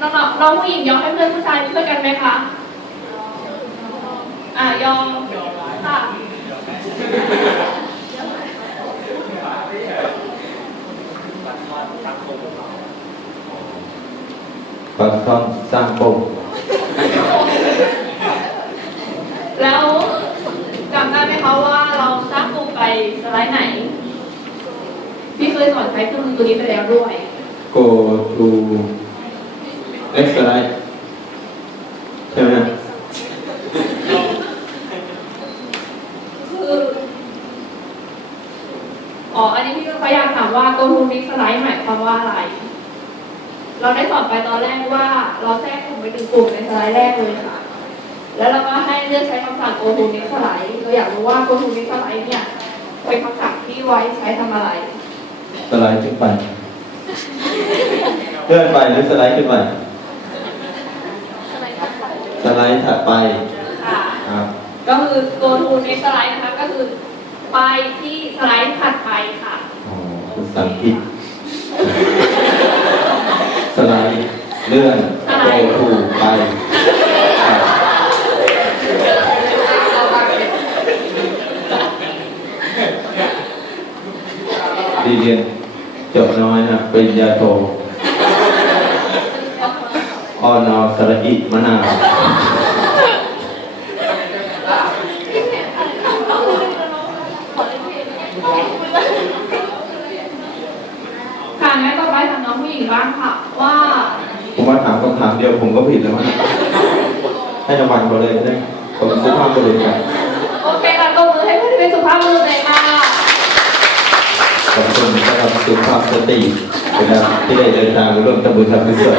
น้องๆน้องผู้หญิงยอมให้เพื่อนผู้ชายช่วยกันไหมคะอ่ายอมค่ะปากช่องสร้างปมแล้วจำได้ไหมคะว่าเราสร้างกลุ่มไปสไลด์ไหน พี่เคยสอนใช้เครื่องมือตัวนี้ไปแล้วด้วยโกทู เอ็กซ์ไลท์ใช่ไหมฮะคืออ๋อ อันนี้พี่ก็พยายามถามว่า go to next slide หมายความว่าอะไร เราได้สอนไปตอนแรกว่า เราแทรกกลุ่มไปถึงกลุ่มในสไลด์แรกเลยค่ะ แล้วเราก็ให้เลือกใช้คำสั่ง go to next slide เราอยากรู้ว่า go to next slide เนี่ยเป็นคำสั่งที่ไว้ใช้ทำอะไร สไลด์ขึ้นไปเลื่อนไปหรือสไลด์ขึ้นไป สไลด์ถัดไปค่ะครับ ก็คือ go to next slide นะคะ ก็คือไปที่สไลด์ถัดไปค่ะ อ๋อภาษาอังกฤษสไลด์เลื่อนโกทูไปครับดีเรียนจบน้อยนะปริญญาโทอนอสระอิมะนาว ค่ะ งั้นต่อไปถามน้องผู้หญิงบ้างค่ะว่า ผมว่าถามคำถามเดียวผมก็ผิดแล้วมั้งให้รางวัลเขาเลยได้ผมสุภาพบุรุษครับโอเคค่ะตบมือให้เพื่อนที่เป็นสุภาพบุรุษเลยค่ะขอบคุณสำหรับสุภาพสตรีเวลาที่ได้เดินทางร่วมทำบุญทำกุศล